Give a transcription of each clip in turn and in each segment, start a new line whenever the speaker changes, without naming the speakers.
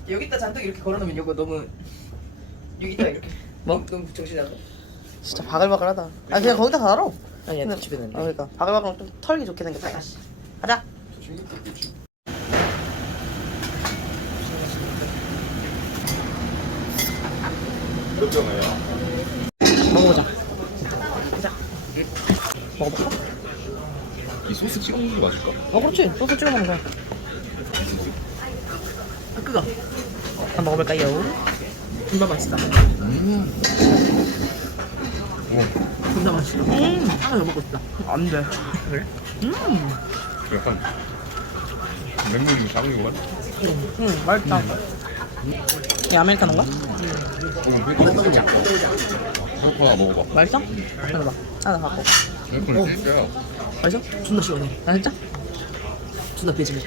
여기다 잔뜩 이렇게 걸어놓으면 이거 너무 여기다 이렇게
뭐?
너무 정신이 안 나.
진짜 바글바글하다. 아 그냥 거기다 달아.
아니야
근데-
집에 는
그러니까 바글바글 좀 털기 좋게 생겼다. 가자.
몇 병이야?
먹어보자. 가자. 먹어볼까?
이 소스 찍어 먹는 게 맞을까?
그렇지. 소스 찍어 먹는 거야.
그거
한번 먹어볼까요?
존나 맛있다. 존나 맛있어. 하나 더 먹고 싶다.
안 돼.
그래?
약간 맹물이 작은 거 같아.
응, 맛있다. 이 아메리카노인가?
베이컨 하나 먹어봐.
맛있어? 하나 봐. 하나 갖고.
베이컨이 실제야.
맛있어?
존나 시원해.
나 진짜?
존나 배지네.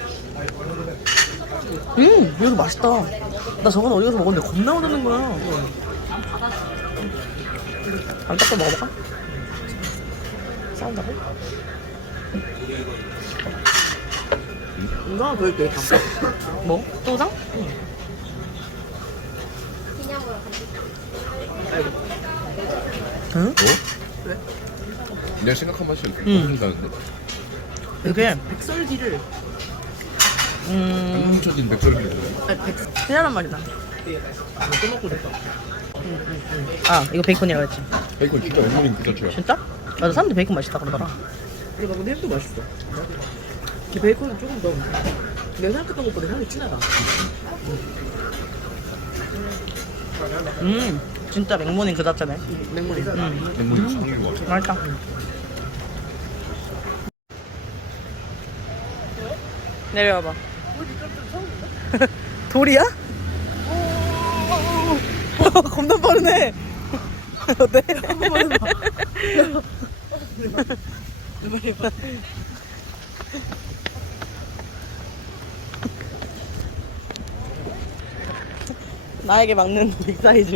이거 맛있다. 나 저번에 어디 가서 먹었는데 겁나 맛있는 거야. 한번 딱 먹어볼까? 싸운다고?
이거 하나 더 있대.
뭐? 또장? 응?
뭐?
왜?
내가 생각한 맛이 이렇게
응.
먹는다는데?
이게
백설기를
안 뭉쳐진 백설기.
희한한 맛이다.
또 먹고 싶다.
아 이거 베이컨이라고 했지.
베이컨 진짜 맹물인 그 자체야.
진짜? 맞아, 사람들이 베이컨 맛있다 그러더라.
그리고 근데 햄도 맛있어. 이 베이컨은 조금 더 내가 생각했던 것보다 향이 진하다.
진짜 맥모닝 그 자체네.
맹물이잖아.
맹물이 작은 거 같아.
맛있다. 내려와봐. 돌이야? 겁나 빠르네. 어때? 나에게 맞는 빅 사이즈.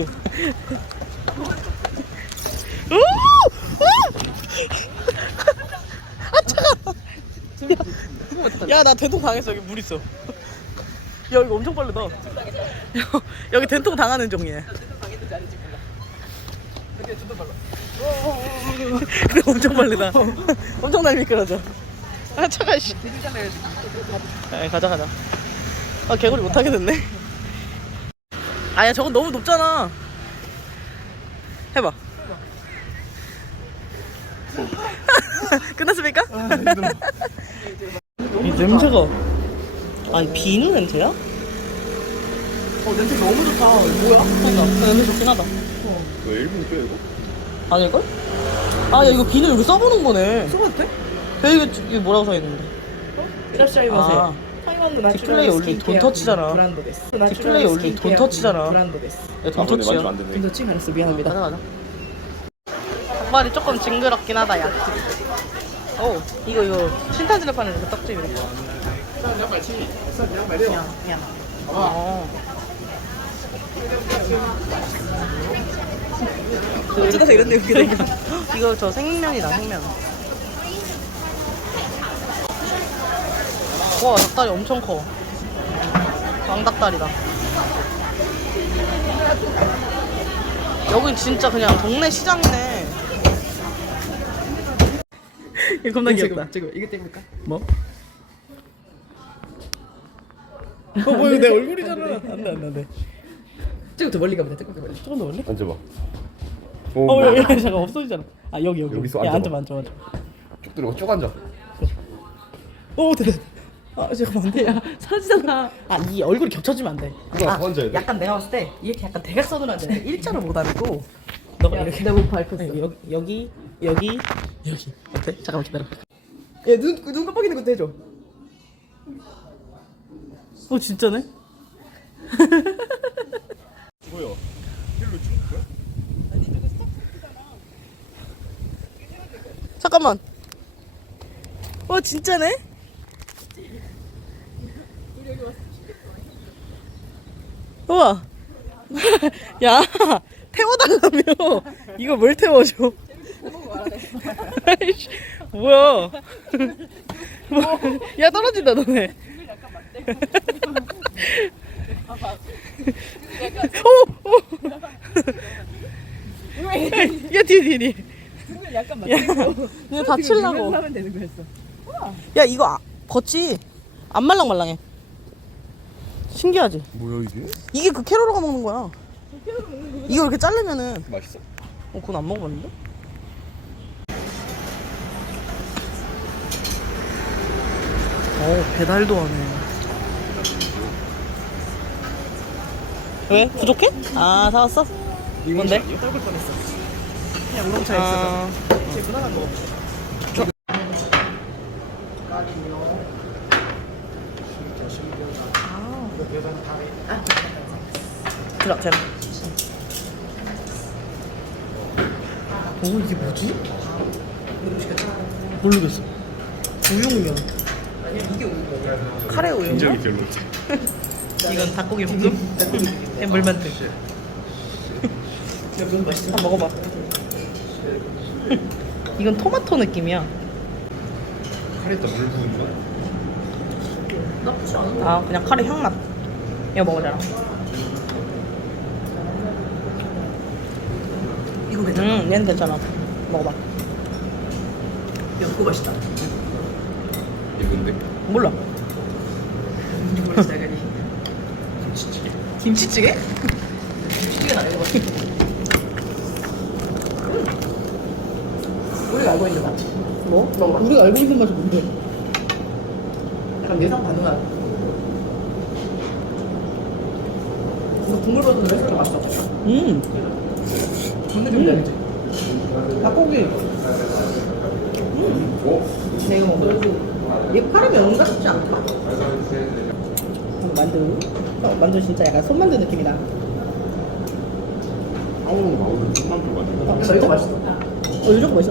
야, 나 된통 당했어. 여기 물 있어. 야, 이거 엄청 빠르다. 여기 된통 당하는 종이네. 근데 엄청 빠르다. 엄청 날 미끄러져. 아, 차가, 씨. 아, 가자, 가자. 아, 개구리 못하게 됐네. 아야, 저건 너무 높잖아. 해봐. 끝났습니까? 이 냄새가. 아니, 비누 냄새야?
냄새 너무 좋다. 뭐야?
그러니까 냄새 좋긴 하다.
너 일본 뼈 이거?
아닐걸? 아, 야, 이거 비누 여기 써보는 거네.
써봐도 돼?
야, 이게 뭐라고 써있는데?
이라시아이마세.
아,
타이완
디플레이 올린 돈 터치잖아.
브랜드 데스.
디플레이 올린 돈 터치잖아.
브랜드 데스.
야, 돈 터치야.
돈 터치 알았어. 미안합니다.
가자, 가자. 닭발이 조금 징그럽긴 하다, 야. 오, 이거 신탄진에 파는 그 떡집이래. 미안, 미안.
어쩌다가 이런 데 웃게 된 거야.
이거 저 생면이다, 생면. 와, 닭다리 엄청 커. 왕닭다리다. 여긴 진짜 그냥 동네 시장이네. 이거 겁나 귀엽다.
지금 이거 떼볼까?
뭐? 뭐야, 내 얼굴이잖아. 안 돼, 안 돼.
조금 더 멀리 가보자. 조금 더 멀리.
조금 더 올래?
앉아봐.
야, 잠깐 없어지잖아. 아, 여기.
여기서
야,
앉아봐.
앉아.
쭉 들어가 쭉 앉아.
오, 됐다. 아, 잠깐만, 안 돼. 야, 사라지잖아. 아, 이 얼굴이 겹쳐지면 안 돼.
그거 더 앉아야 돼.
약간 내가 봤을 때 이렇게 약간 대각선으로 앉아야 돼. 일자로 못 앉고 너가 이렇게
내목 밟혔어.
여기 어때? 잠깐만 기다려.
야, 눈 깜빡이는 것도 해줘.
진짜네?
뭐야? 일로 쭉 거야?
잠깐만. 진짜네? 우와. 야, 태워달라며. 이거 뭘 태워줘? 아이씨, 뭐야? 야, 떨어진다 너네. 야 뒤에.
등을 약간
야,
맞추고
이거 다치려고.
하면 되는 거였어.
야 이거 겉이 안 말랑말랑해. 신기하지?
뭐야 이게?
이게 그 캐로로가 먹는 거야. 이거 이렇게 자르면은
맛있어?
그건 안 먹어봤는데? 배달도 하네. 왜? 부족해? 아 사왔어? 뭔데?
떨굴 뻔했어. 그냥 우렁차에 있어서. 제일 무난한 거.
들어 쟤. 이게 뭐지? 모르겠어. 우육면.
아니야 이게 우유.
카레 우육면?
굉장히 별로지.
이건 닭고기 볶음? 그냥 물만두.
너무 맛있어.
한번 먹어봐. 이건 토마토 느낌이야.
카레에다 물 부은 거?
나쁘지 않은데.
아 그냥 카레 향맛. 이거 먹어줘라.
이거 괜찮아.
얘는 괜찮아. 먹어봐.
야 그거 맛있다.
이건데?
몰라.
이거 맛있다 이거니.
김치찌개.
김치찌개?
김치찌개나 이거 맛있어. 우리가 알고 있는 맛.
뭐?
먹어봐.
우리가 알고 있는 맛이 뭔데?
약간 예상 가능한. 이거 국물 버섯은 왜 이렇게 맛있어? 무슨 느낌인지 알지?
닭고기.
내가 이거 먹어. 얘 카레 면 같지 않다?
만두. 만두 진짜 약간 손만두 느낌이다.
아무런 마음을 좀만 들어가지고.
나 이거 맛있어.
요즘 거 맛있어.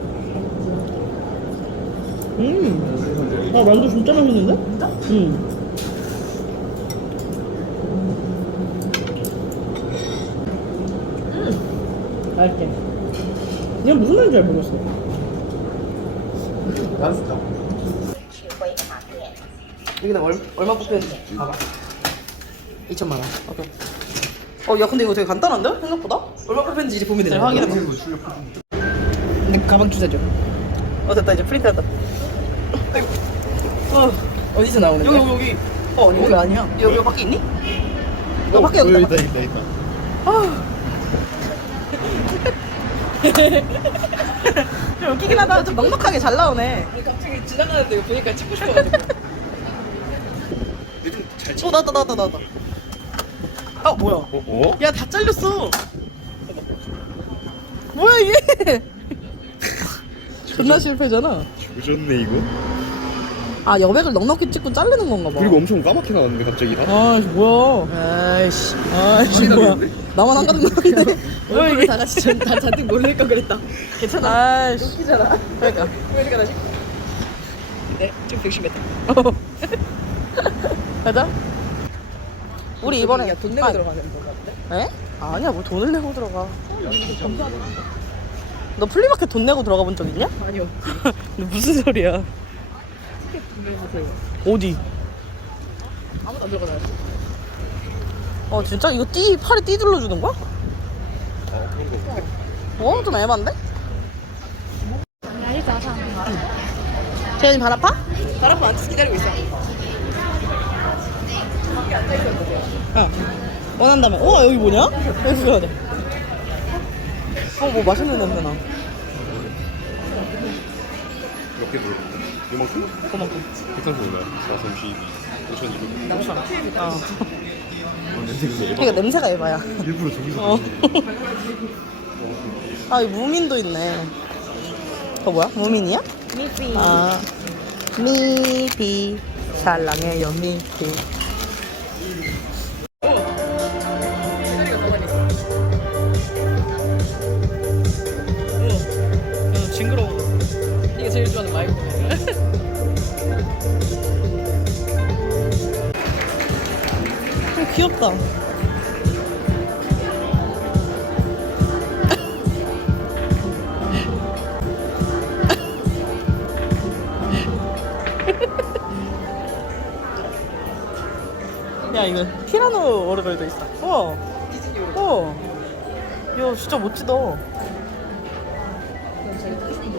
만두 진짜 맛있는데?
진짜?
맛있지? 얘는 무슨 말인지 잘 모르겠어.
맛있다. 이게 나 얼마 뽑혔는지 봐봐. 2천만 원.
오케이. 야 근데 이거 되게 간단한데? 생각보다?
얼마 뽑혔는지 이제 보면
네,
되는
확인해봐.
내 가방 주사줘.
됐다 이제 프린트한다.
어디서 나오는 거야?
여기.
여기 아니야.
여기 밖에 있니? 너 밖에 여기 있다.
있다.
좀 웃기긴 하다. 좀 넉넉하게 잘 나오네.
갑자기 지나가는데 이거 보니까 찍고 싶어가지고.
나왔다. 뭐야?
어?
야 다 잘렸어. 뭐야 이게? 존나 실패잖아.
조졌네 이거.
아 여백을 넉넉히 찍고 자르는 건가 봐.
그리고 엄청 까맣게 나왔는데 갑자기 다.
아이씨 뭐야? 아이씨 뭐야? 나만 안 가는 건데? 뭐야 이게?
다 같이 다 잔뜩 몰릴 걸 그랬다. 괜찮아.
아이씨
웃기잖아.
그러니까.
왜 이렇게 나지? 네, 좀 조심했다.
가자. 우리 이번에
돈 내고 들어가는 거 같은데?
에? 아니야 뭐 돈을 내고 들어가. 너 플리마켓 돈 내고 들어가 본 적 있냐?
아니요.
너 무슨 소리야?
돈 내고 가세요.
어디?
아무도 안 들어가나요?
진짜? 이거 팔에 띠 둘러주는 거야? 좀 애반데? 재현이 발 아파?
발 아파 앉아서 기다리고 있어. 여기 앉아있었는데.
원한다면. 여기 뭐냐? 여기 가야 돼. 뭐 맛있는 냄새 나.
몇 개 들어? 이만큼?
그만큼.
132, 432, 5,200.
나도 샴푸해야겠다.
냄새 근데
그러니까 냄새가 에바야.
일부러 저기서.
이 무민도 있네. 뭐야? 무민이야?
미피.
미피 사랑해요 미피.
기다리고 가만히 있어.
징그러워.
네가 제일 좋아하는 마이크.
귀엽다. 야 이거 티라노 오르골도 있어. 우와.
디즈니 오르골.
우와. 야 진짜 멋지다.
그럼 자기 타고 싶은 거.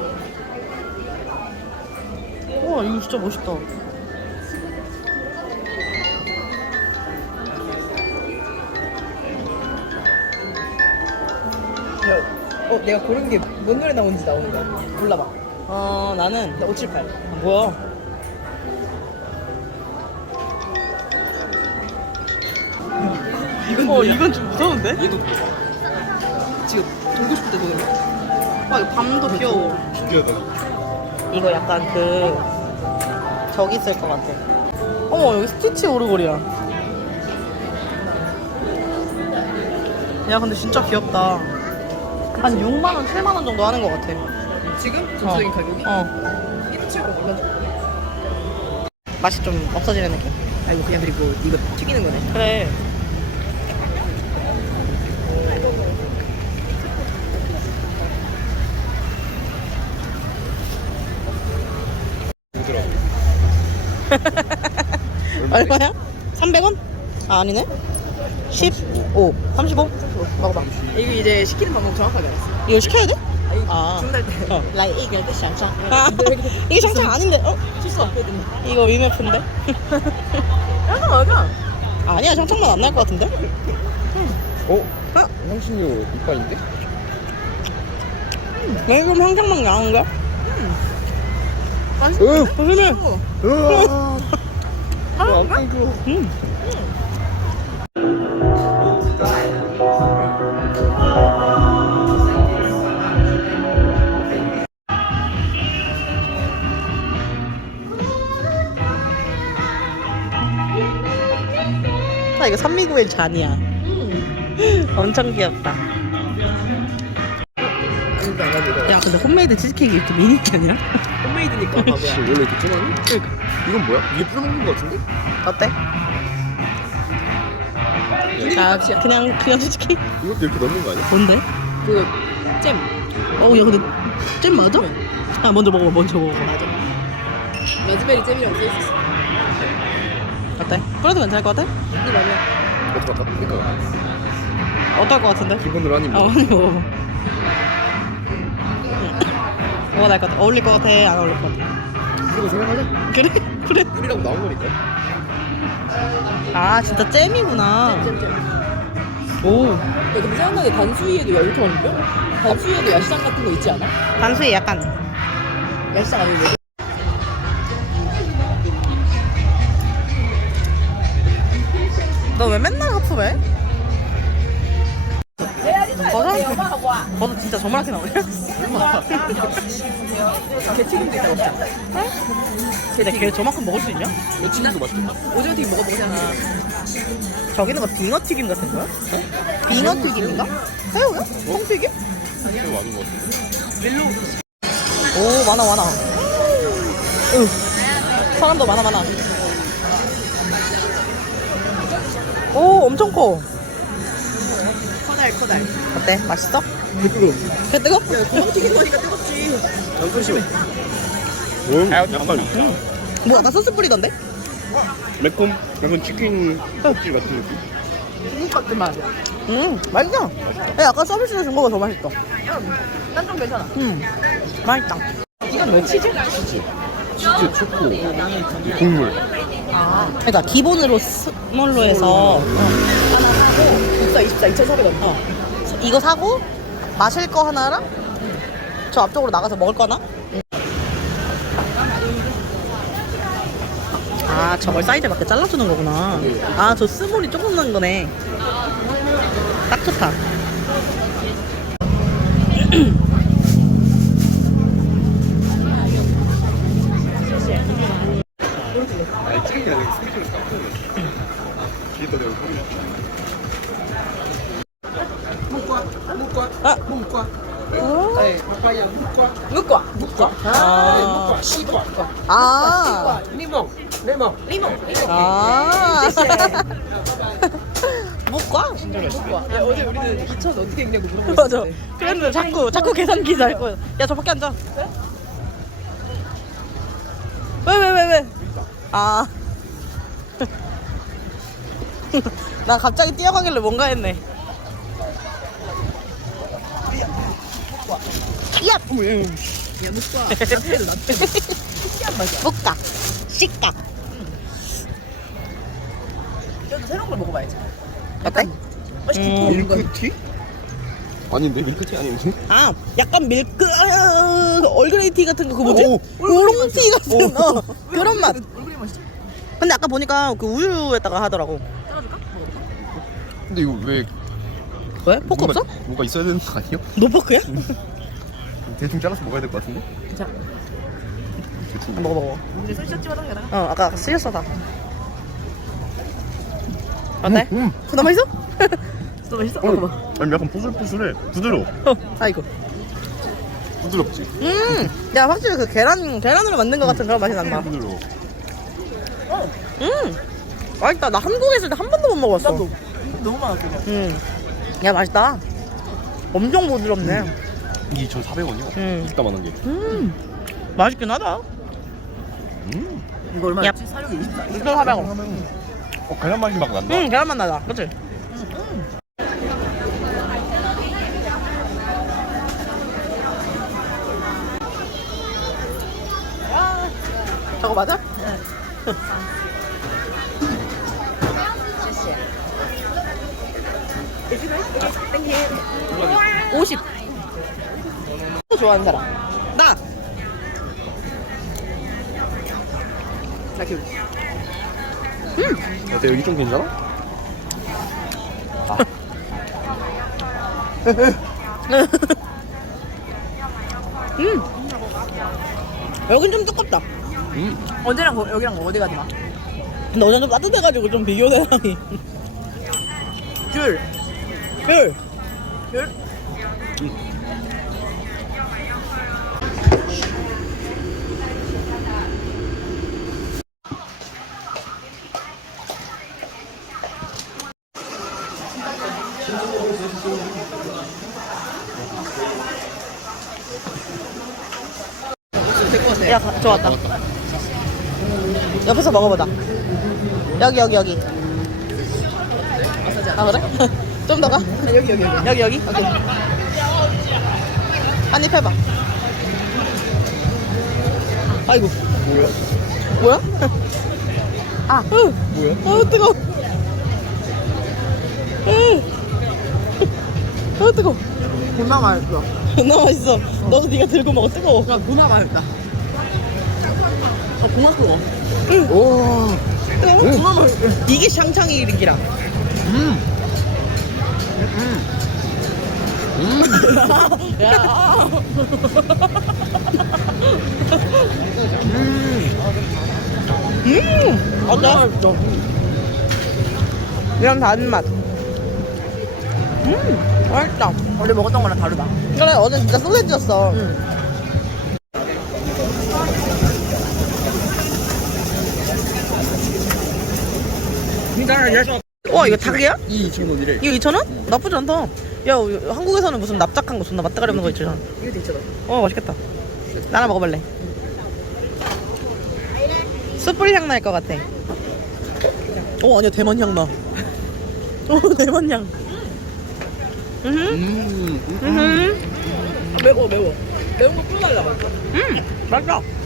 우와 이거 진짜 멋있다.
내가 고른 게 뭔 노래 나오는지 나오는 거야. 골라봐.
나는
나 578.
뭐야? 이건 좀 무서운데?
얘도 지금 돌고 싶을 때 노래.
이거 밤도 귀여워.
신기하다.
이거 약간 저기 있을 것 같아. 어머 여기 스티치 오르골이야. 야 근데 진짜 귀엽다. 한 6만 원, 7만 원 정도 하는 것 같아.
지금 전체적인 가격이? 1인치가 몰라줘.
맛이 좀 없어지는 느낌.
아 이거 그냥 그리고 이거 튀기는 거네.
그래.
뭐더라고.
얼마야? 300원? 아 아니네. 15. 35. 먹어봐.
이게 이제 시키는 방법 정확하게 알았어.
이거 시켜야 돼?
아. 주문할 때.
라이 이게 샹샹. 이게 샹샹 아닌데?
실수 없거든.
이거 위메프인데?
약간 맞아.
아니야 샹샹만 안 날 것 같은데?
향신료 이빨인데?
왜 그럼 샹샹만 나온 거야?
맛있어.
조심해.
안 끊겨.
이거 산미구의 잔이야. 엄청 귀엽다.
아닌데 안 하지.
야 근데 홈메이드 치즈케이크 이렇게 미니 아니야?
홈메이드니까 바보야.
원래 이렇게 쪼만해? 이건 뭐야? 이게 뿌려먹는 거 같은데?
어때? 아 그냥 치즈케이크?
이것도 이렇게 넣는 거 아니야?
뭔데?
그거 잼.
야 근데 잼 맞아? 아 먼저 먹어봐.
맞아. 라즈베리 잼이라고 써있었어.
어때? 뿌려도 괜찮을 것 같아?
네 맘이야.
어떡할까? 그러니까
어떨 것 같은데?
기본으로 하니 뭐.
많이 먹어봐. 뭐가 나을 것 같아? 어울릴 것 같아? 안 어울릴 것 같아?
그리고 생각하자.
그래? 그래?
우리라고 나온 거니까.
아 진짜 잼이구나.
잼.
오.
야 근데 생각나게 단수위에도 열통인데 단수위에도 야시장 같은 거 있지 않아?
단수에 약간
야시장 아니고
너 왜 맨날 하품해? 버섯 진짜 저만하게 나오냐?
개튀김도 있다 진짜.
근데 걔 저만큼 먹을 수 있냐?
튀김도 맛있겠다.
오징어 튀김 먹어보잖아.
저기는 뭐 빙어 튀김 같은 거야? 빙어 튀김인가? 새우야? 통튀김?
새우 아닌 거 같은데?
오 많아. 응. 사람도 많아. 오 엄청 커.
커달.
어때? 맛있어?
뜨거워.
그래 뜨거?
야 구멍 튀김 하니까 뜨겁지.
잠깐 쉬어. 약간
뭐야 나 소스 뿌리던데?
매콤? 약간 치킨 껍질 같은 느낌?
중국 같은 맛이야.
맛있어. 야 아까 서비스로 준 거가 더 맛있어.
난 좀 괜찮아.
맛있다.
이건 뭐 치즈?
치즈, 초코, 국물.
그러니까 기본으로 스몰로 해서
국사 24 2,400원.
이거 사고 마실 거 하나랑 저 앞쪽으로 나가서 먹을 거 하나? 아 저걸 사이즈에 맞게 잘라주는 거구나. 아 저 스몰이 조금 난 거네. 딱 좋다.
아니 치킨이 아니고 스테이크를 딱 뜯어. 뒤에다 대고 뿌려.
아.
묵과.
아.
시과.
아.
리몽.
아. 묵과?
야 어제 우리는 2천 어떻게 읽냐고 물어보고
맞아.
있었는데.
그랬는데 자꾸 계산기 잘 거야. 야, 저 밖에 앉아. 왜? 아. 나 갑자기 뛰어가길래 뭔가 했네. 야!
야 먹봐. 나태를 나태. 신기한 맛이야.
볶아. 씻까.
그래도 새로운 걸 먹어봐야지.
어때?
맛있게
밀크티? 아닌데 밀크티 아닌데?
아, 약간 밀크, 얼그레이티 같은 거, 그 뭐지?
오,
우롱티 같은, 그런 맛.
얼굴이 맛있지?
근데 아까 보니까 그 우유에다가 하더라고.
따라줄까? 먹어볼까?
근데 이거 왜
왜? 포크 없어?
뭔가 있어야 되는 거 아니에요?
너 포크야?
대충 잘라서 먹어야 될 것 같은데?
괜찮아.
대충
먹어.
우리 술 찍어서 여다가.
아까 쓸렸어, 다. 어때?
음.
그나 맛있어?
또 맛있어? 먹어봐.
아니 약간 포슬포슬해 부드러워
아이고.
부드럽지?
야, 확실히 그 계란으로 만든 것 같은 그런 맛이 난다.
부드러워
맛있다. 나 한국에 있을 때 한 번도 못 먹었어.
나도 너무 많아 지금.
야, 맛있다. 엄청 부드럽네.
이게 2,400원이요? 이따만한 게
맛있긴 하다.
이거 얼마였지? 사육이 24.
2,400원.
계란 맛이 막 난다
계란 맛 나다. 그치? 저거 맞아?
네.
50. 좋아하는 사람. 나.
나 기울.
어때 여기 좀 괜찮아?
여긴 좀 두껍다.
언제랑 여기랑 어디가 더 나아?
근데 어제 좀 따뜻해가지고 좀 비교 대상이.
귤.
귤.
귤? 될것 같아.
야, 좋았다. 옆에서 먹어보자. 여기. 아, 그래? 좀 더 가?
여기.
여기. 오케이. 한입 해봐. 아이고. 뭐야? 아,
뭐야?
뜨거워. 뜨거워.
존나 맛있어.
존나 맛있어. 너도 네가 들고 먹어. 뜨거워.
야, 존나 맛있다. 고마 뜨거.
오
뜨거워?
존나 맛있어.
이게 샹창이기라. 야. 어때?
맛있어.
이런 단맛. 맛있다.
원래 먹었던 거랑 다르다.
그래, 어제 진짜 소세지였어. 와, 이거 닭이야?
이 2,000원이래
이거 2,000원? 나쁘지 않다. 야, 한국에서는 무슨 납작한 거 존나 맛다가리 없는 거 있잖아.
이것도 있잖아.
맛있겠다. 나 하나 먹어볼래. 숯불 향 날 것 같아. 아니야, 대만 향 나. 대만 향.
매워. 매운 거 꿀 날라 맛있어.
맛있다.